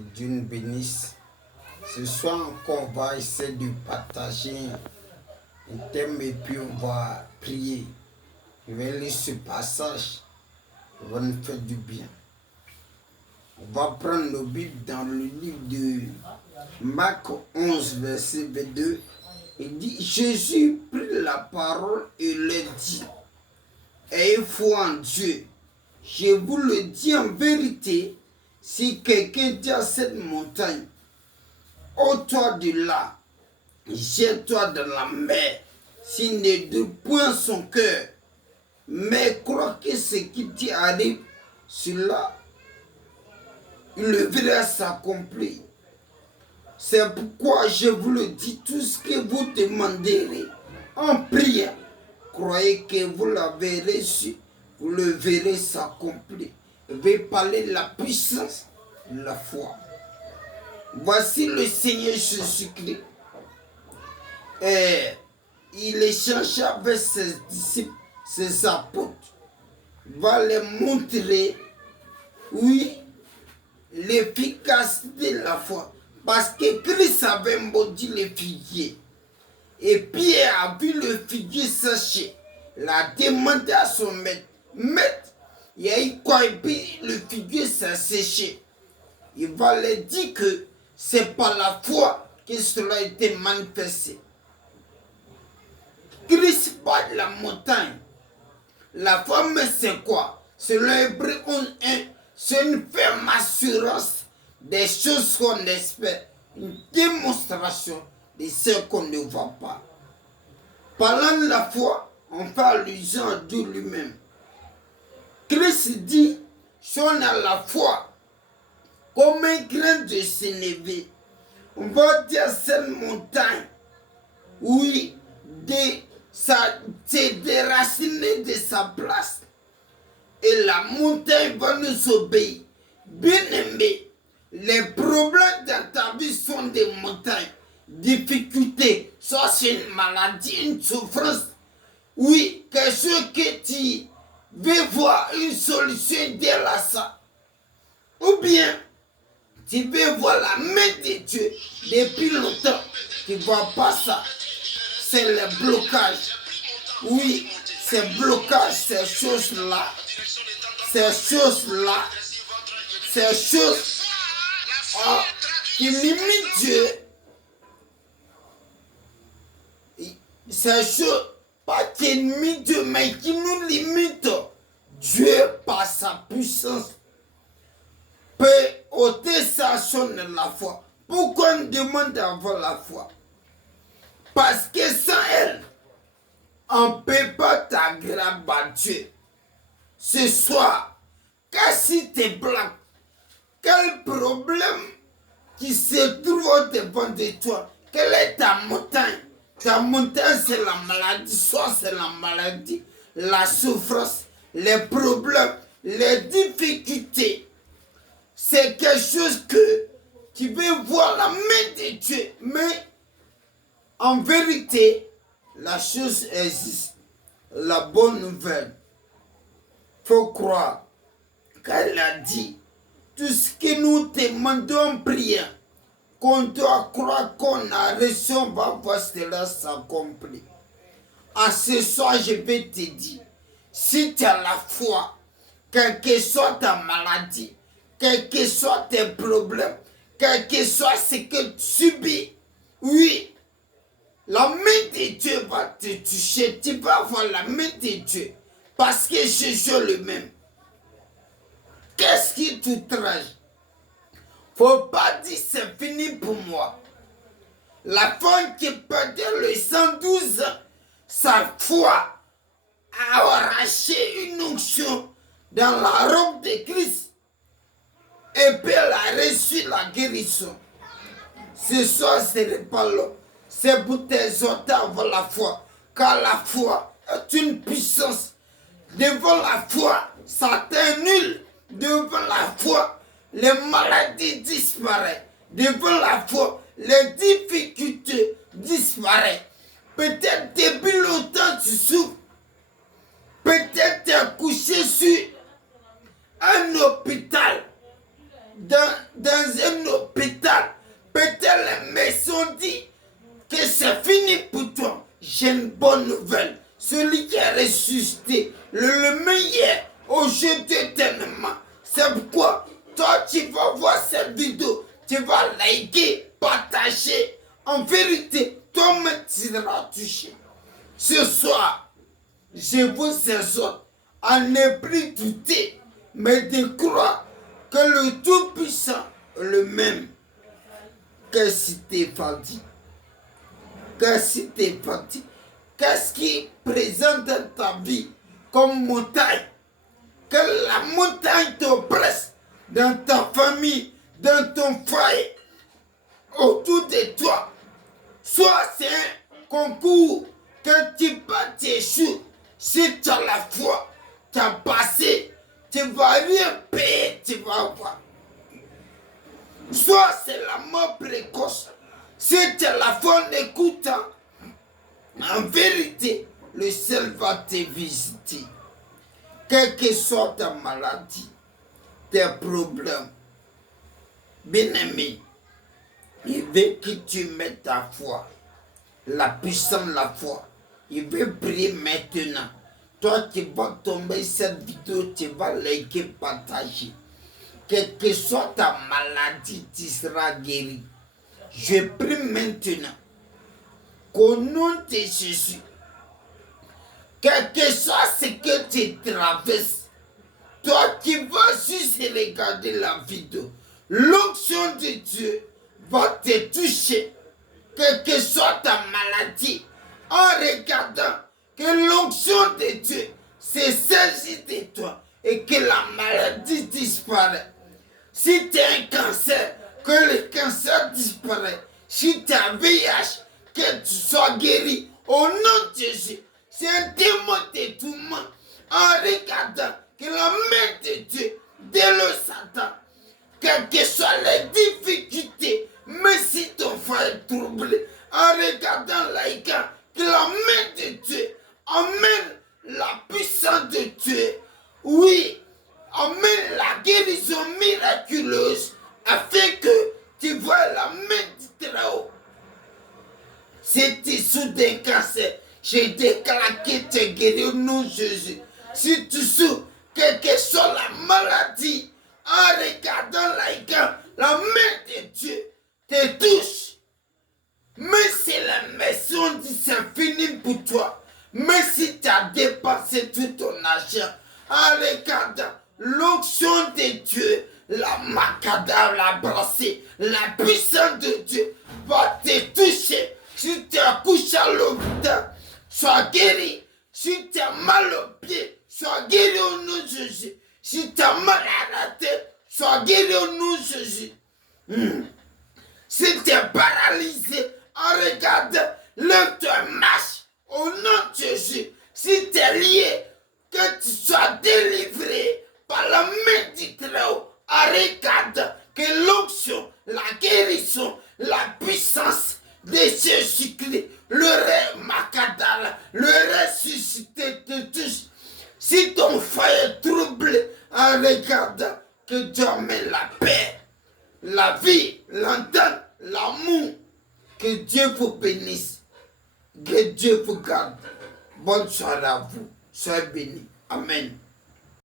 Que Dieu nous bénisse. Ce soir encore, on va essayer de partager un thème et puis on va prier. Je vais lire ce passage. Ça va nous faire du bien. On va prendre nos Bibles dans le livre de Marc 11, verset 22. Il dit, Jésus prit la parole et leur dit, ayez foi en Dieu. Je vous le dis en vérité, si quelqu'un dit à cette montagne, ôte-toi de là, jette-toi dans la mer, s'il ne doute point son cœur, mais croit que ce qui dit arrive, cela, il le verra s'accomplir. C'est pourquoi je vous le dis, tout ce que vous demanderez en prière, croyez que vous l'avez reçu, vous le verrez s'accomplir. Je vais parler de la puissance de la foi. Voici le Seigneur Jésus-Christ. Il échangeait avec ses disciples, ses apôtres. Il va les montrer, oui, l'efficacité de la foi. Parce que Christ avait maudit le figuier. Et Pierre a vu le figuier sécher. Il a demandé à son maître, Maître, il y a eu quoi? Et puis le figuier s'est séché. Il va leur dire que c'est par la foi que cela a été manifesté. Christ part de la montagne. La foi, mais c'est quoi? C'est l'Hébreu 11:1. C'est une ferme assurance des choses qu'on espère. Une démonstration de ce qu'on ne voit pas. Parlant de la foi, on fait allusion à Dieu lui-même. Christ dit, si on a la foi, comme un grain de sénévé, on va dire à cette montagne, oui, c'est déraciner de sa place. Et la montagne va nous obéir. Bien aimé, les problèmes dans ta vie sont des montagnes. Difficultés, soit c'est une maladie, une souffrance. Oui, quelque chose que tu veux voir une solution derrière ça. Ou bien, tu veux voir la main de Dieu depuis longtemps. Tu ne vois pas ça. C'est le blocage. Oui, ces blocages, ces choses-là. Ces choses-là. Ces choses qui limitent Dieu. Ces choses, pas qui limitent Dieu, mais qui nous limitent. Dieu, par sa puissance, peut ôter sa chose de la foi. Pourquoi on demande d'avoir la foi? Parce que sans elle, on ne peut pas t'agréer à Dieu. Ce soir, qu'est-ce qui te bloque? Quel problème qui se trouve devant de toi? Quelle est ta montagne? Ta montagne, c'est la maladie. Soit c'est la maladie, la souffrance, les problèmes, les difficultés. C'est quelque chose que tu veux voir la main de Dieu. Mais en vérité, la chose existe. La bonne nouvelle. Il faut croire qu'elle a dit tout ce que nous demandons en prière, qu'on doit croire qu'on a reçu, on va voir cela s'accomplir. En ce soir, je vais te dire, si tu as la foi, quelle que soit ta maladie, quels que soient tes problèmes, quel que soit ce que tu subis, oui, la main de Dieu va te toucher, tu vas avoir la main de Dieu, parce que Jésus est le même. Qu'est-ce qui t'outrage? Faut pas dire c'est fini pour moi. La femme qui perdait le 112 ans, sa foi a arraché une onction dans la robe de Christ. Et puis elle a reçu la guérison. Ce soir, ce n'est pas là. C'est pour t'exhorter à avoir la foi. Car la foi est une puissance. Devant la foi, ça t'annule. Devant la foi, les maladies disparaissent. Devant la foi, les difficultés disparaissent. Peut-être depuis longtemps tu souffres. Peut-être tu es couché sur un hôpital. Dans un j'ai une bonne nouvelle. Celui qui a ressuscité, le meilleur, aujourd'hui éternellement. C'est pourquoi toi, tu vas voir cette vidéo, tu vas liker, partager. En vérité, toi-même, tu seras touché. Ce soir, je vous exhorte à ne plus douter, mais de croire que le Tout-Puissant est le même. Qu'est-ce qu'est-ce qui présente dans ta vie comme montagne? Que la montagne t'oppresse dans ta famille, dans ton foyer, autour de toi. Soit c'est un concours que tu vas t'échouer. Si tu as la foi, tu as passé, tu ne vas rien payer, tu vas voir. Soit c'est la mort précoce. Si tu as la foi en écoutant, en vérité, le ciel va te visiter. Quelle que soit ta maladie, tes problèmes, bien-aimé, il veut que tu mettes ta foi, la puissance de la foi. Il veut prier maintenant. Toi qui vas tomber cette vidéo, tu vas liker, partager. Quelle que soit ta maladie, tu seras guéri. Je prie maintenant qu'au nom de Jésus, quel que soit ce que tu traverses, toi qui vas juste regarder la vidéo, l'onction de Dieu va te toucher, quelle que soit ta maladie, en regardant que l'onction de Dieu se saisit de toi et que la maladie disparaît. Si tu as un cancer, que le cancer disparaît. Si tu as un VIH, que tu sois guéri au nom de Jésus. C'est un démon de tout le monde. En regardant que la main de Dieu déloge Satan, quelles que soient les difficultés, mais si ton frère est troublé, en regardant l'Aïka, que la main de Dieu amène la puissance de Dieu. Oui, amène la guérison miraculeuse afin que tu vois la main du Très-Haut. Si tu souffres d'un cancer, je déclare que tu es guéri au nom de Jésus. Si tu souffres, quelle que soit la maladie, en regardant la main de Dieu te touche. Mais si la maison dit c'est fini pour toi, mais si tu as dépensé tout ton argent, en regardant l'onction de Dieu, la macadam, la brassée, la puissance de Dieu va te toucher. Si tu as couché à l'hôpital, sois guéri. Si tu as mal au pied, sois guéri au nom de Jésus. Si tu as mal à la tête, sois guéri au nom de Jésus. Si tu es paralysé, en regardant, lève-toi, marche au nom de Jésus. Si tu es lié, que tu sois délivré par la main du Très-Haut. En regardant que l'onction, la guérison, la puissance de Jésus-Christ, le rêve macadal, le ressuscité te touche. Si ton foyer est troublé, en regardant que Dieu met la paix, la vie, l'entente, l'amour, que Dieu vous bénisse, que Dieu vous garde. Bonne soirée à vous. Soyez bénis. Amen.